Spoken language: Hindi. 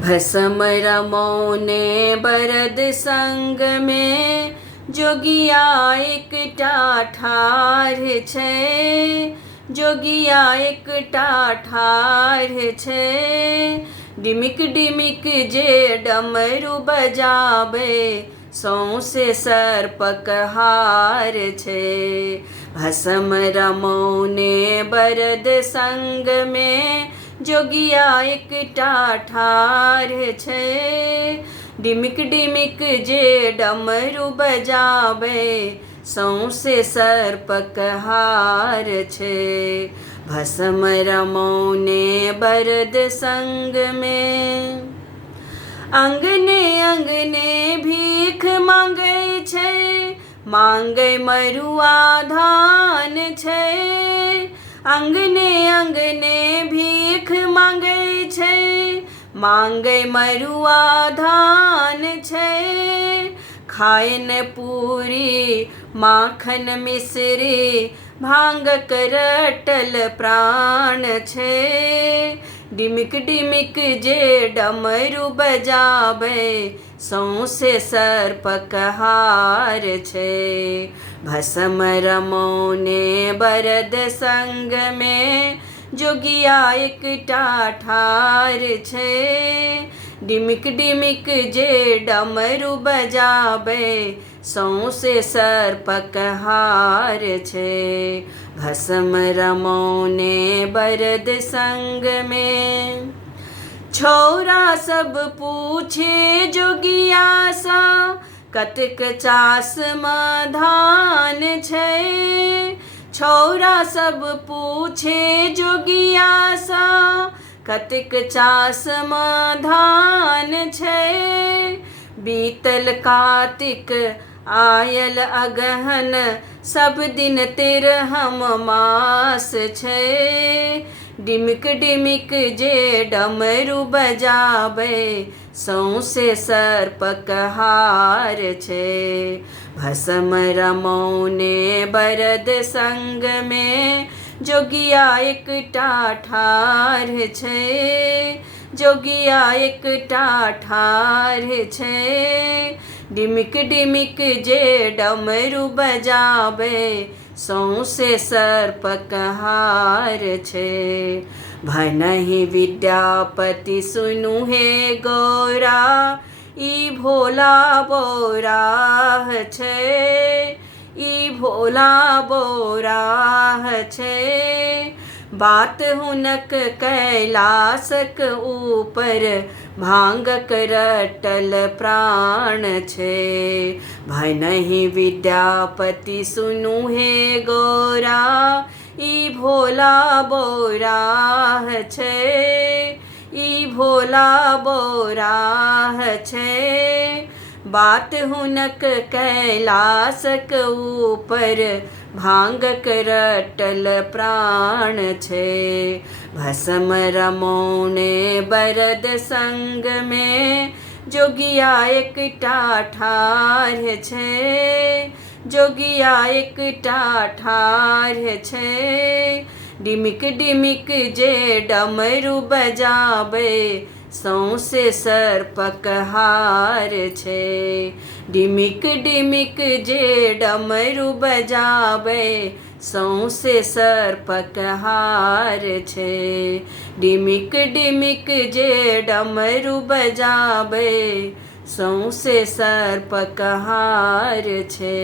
भस्म रमौने बरद संग में जोगिया एकटा ठाढ़ छै। जोगिया एकटा ठाढ़ छै। डिमिक डिमिक जे डमरू बजाबे सौंसे सर्पक हार छै। भस्म रमौने बरद संग में जोगिया एकटा ठाढ़ छै। डिमिक डिमिक जे डमरू बजाबे सौंसे सर्पक हार छै। भस्म रमौने बरद संग में अंगने अंगने भीख मांगै छै। मांगै मरुआ धान छै। अंगने अंगने भीख मांगै छै। मांगै मरुआ धान छै। खायन पूरी माखन मिश्री भांगक रटल प्राण छै। डिमिक डिमिक जे डमरू बजाबे सौंसे सर्पक हार छै। भस्म रमौने बरद संग में जोगिया एकटा ठाढ़ छै। डिमिक डिमिक जे डमरू बजाबे सौंसे सर्पक हार छै। भस्म रमौने बरद संग में छौरा सब पूछे जोगिया सा कतेक चासम धान छै। छौरा सब पूछे जोगिया सा कतेक चासम धान छै। बीतल कातिक आयल अगहन सब दिन तेरहम मास छै। डिमिक डिमिक जे डमरू बजाबे सौंसे सर्पक हार छै। भस्म रमौने बरद संग में जोगिया एकटा ठाढ़ छै। जोगिया एकटा ठाढ़ छै। डिमिक डिमिक जे डमरू बजाबे सौंसे सर्पक हार छै। भनहि विद्यापति सुनु हे गौरा ई भोला बौराह छै। ई भोला बौराह छै। बात हुनक कैलासक ऊपर भांगक रटल प्राण छै। भनहि विद्यापति सुनु हे गौरा ई भोला बौराह छै। ई भोला बौराह छै। बात हुनक कैलासक ऊपर भांगक रटल प्राण छै। भस्म रमौने बरद संग में जोगिया एकटा ठाढ़ छै। जोगिया एकटा ठाढ़ छै। डिमिक डिमिक जे डमरू बजाबे सौंसे सर्पक हार छै। डिमिक डिमिक जे डमरू बजाबे सौंसे सर्पक हार छै। डिमिक डिमिक जे डमरू बजाबे सौंसे सर्पक हार छै।